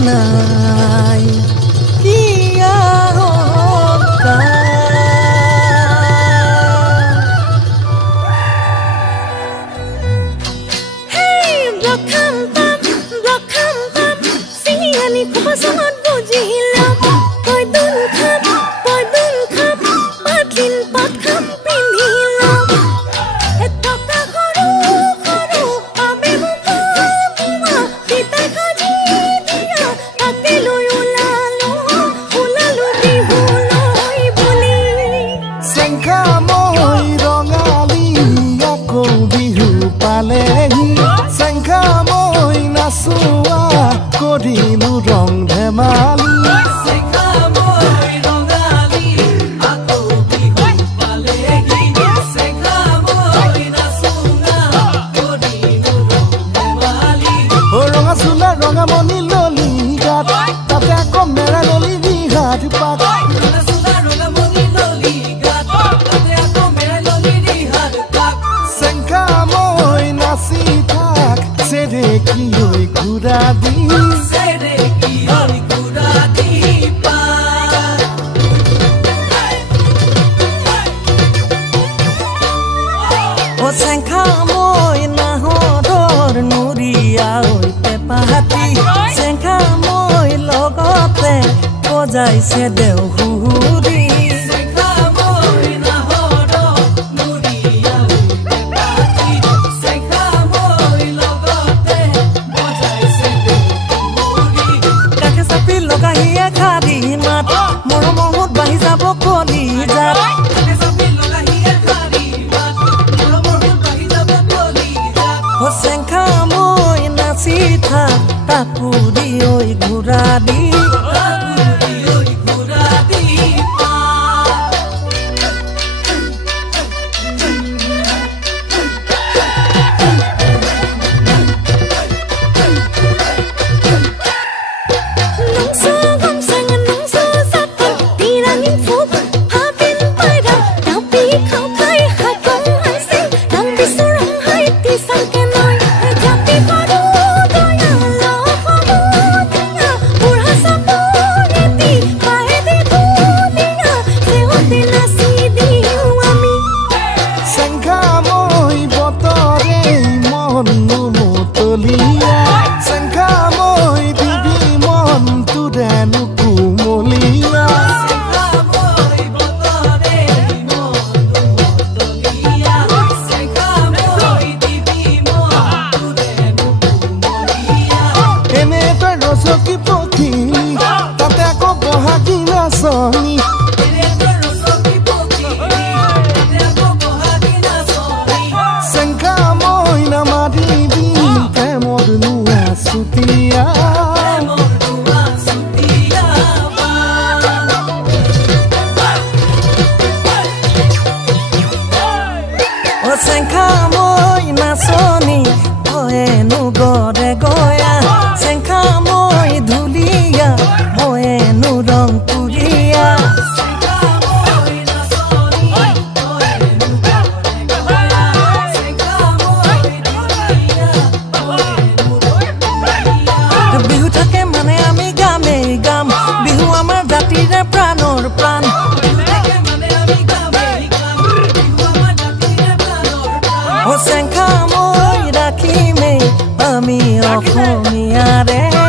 নাই কিয়া কৰিলো ৰং ধেমালি ৰঙা চোলা ৰঙা মণি ললি গাত তাতে আকৌ মেৰা ললি ৰিহাত পাত চেংকা মই নাচি থাক চেৰে কি হৈ ঘূৰা দি চেংখা মই নাহৰৰ নুৰীয়া হৈ পেপাহাতি চেংখা মই লগতে বজাইছে দেওহুৰি কাষে চাপি লগাহিয়ে খাৰি মাত মৰমৰ মুঠ বাঢ়ি যাব কলি যাত চেংখা মই নাচি থাক তাকুৰি ঐ ঘূৰা দি চেংকা মই নামাৰি দিম প্ৰেমৰ নুৱা চুতীয়া চেংখা মই নাচনি হয়েনো গড়ে গয়া চেংখা মই ধুলিয়া হয়েনো ৰং পুৰিয়া বিহু থাকে মানে আমি গামেই গাম বিহু আমাৰ জাতিৰে প্ৰাণৰ প্ৰাণ চেংখা মই ৰাখিমেই আমি অসমীয়াৰে